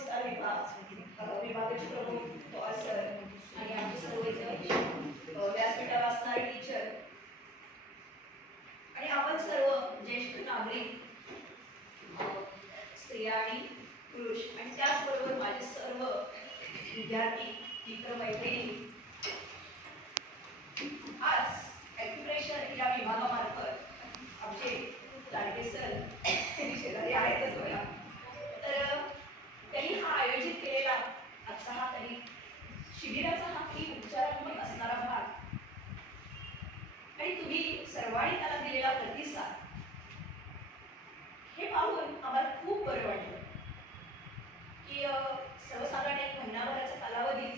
विस्तार विभागाचे प्रमुख सर आणि आमचे सर्व व्यासपीठावर असणारे टीचर आणि आपण सर्व ज्येष्ठ नागरिक, स्त्रिया आणि पुरुष आणि त्याचबरोबर माझे सर्व विद्यार्थी मित्र मैत्रिणी, आज ॲक्युप्रेशर या विभागामार्फत आमचे लाडके सर शेजारी आहेतच बघा, तर त्यांनी हा आयोजित केलेला आजचा हा तरी शिबिराचा हा की उपचारात्मक असणारा भाग आणि तुम्ही सर्वांनी त्याला दिलेला प्रतिसाद हे पाहून आम्हाला खूप बरं वाटलं की सर्वसाधारण एक महिनाभराच्या कालावधीत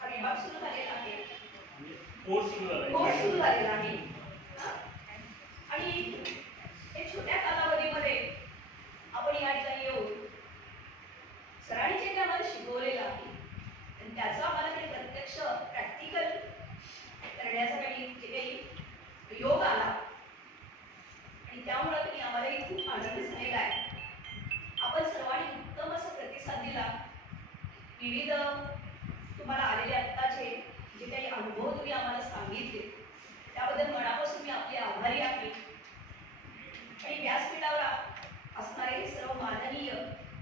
हा विभाग सुरू झालेला आहे, कोर्स सुरू झालेला आहे आणि एक छोट्या कालावधीमध्ये आपण या ठिकाणी येऊन सरांनी जे काही आम्हाला शिकवलेलं आहे आणि त्याचा आम्हाला काही प्रत्यक्ष प्रॅक्टिकल करण्याचा काही जे काही योग आला आणि त्यामुळे तरी आम्हालाही खूप आनंद झालेला आहे. आपण सर्वांनी उत्तम असा प्रतिसाद दिला. विविध तुम्हाला आलेले आत्ताचे जे काही अनुभव तुम्ही आम्हाला सांगितले त्याबद्दल मनापासून मी आपले आभारी आहे. आणि व्यासपीठावर असणारे हे सर्व माननीय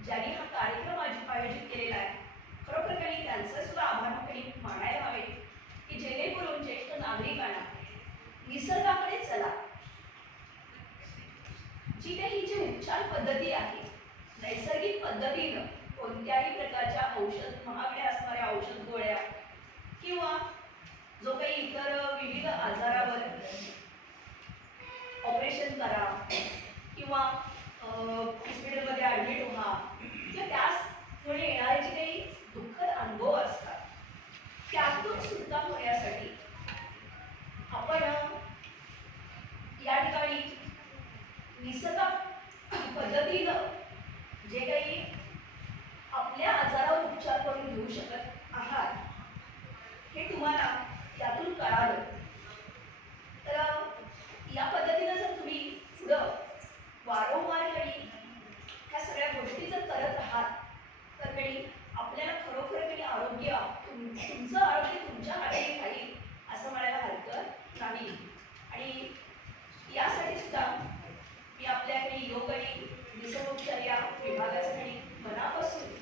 ज्यांनी हा कार्यक्रम आयोजित केलेला आहे, खरोखर काही त्यांचा सुद्धा आभार काही मानायला हवे की जेणेकरून ज्येष्ठ नागरिकांना निसर्गाकडे चला, जी काही जी उपचार पद्धती आहे नैसर्गिक पद्धतीनं कोणत्याही प्रकारच्या महागड्या असणाऱ्या औषध गोळ्या किंवा जो काही इतर विविध आजारावर ऑपरेशन करा किंवा हॉस्पिटलमध्ये ॲडमिट व्हा किंवा त्यामुळे येणारे जे काही दुःखद अनुभव असतात त्यातून सुटका होण्यासाठी आपण या ठिकाणी निसर्ग पद्धतीनं जे काही आपल्या आजारावर उपचार करून घेऊ शकत आहात हे तुम्हाला त्यातून कळालं. तर या पद्धतीनं जर तुम्ही पुढं वारंवार काही ह्या सगळ्या गोष्टी जर करत आहात तर काही आपल्याला खरोखर काही आरोग्य तुमचं आरोग्य तुमच्या हाती राहील असं म्हणायला हरकत नाही. आणि यासाठी सुद्धा मी आपल्याकडे योग आणि निसर्गोपचार या विभागासाठी मनापासून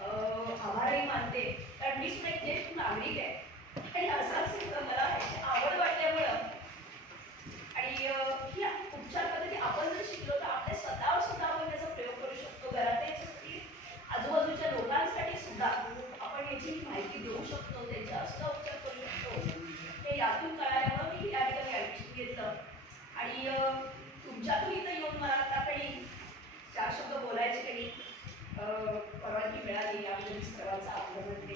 आभारही मानते. कारण मी सुद्धा एक ज्येष्ठ नागरिक आहे आणि असं मला आवड वाटल्यामुळं आणि या उपचार पद्धती आपण जर शिकलो तर आपल्या स्वतःवर सुद्धा आपण त्याचा प्रयोग करू शकतो. घरातील आजूबाजूच्या लोकांसाठी सुद्धा आपण याची माहिती देऊ शकतो, त्यांच्यावर सुद्धा उपचार करू शकतो. हे यातून कळाल्यामुळे मी या ठिकाणी ॲडमिशन घेतलं आणि तुमच्यातून इथं येऊन मला आता काही 4 शब्द बोलायचे काही परवानगी मिळाली याबद्दल सर्वांचा आभार मानते.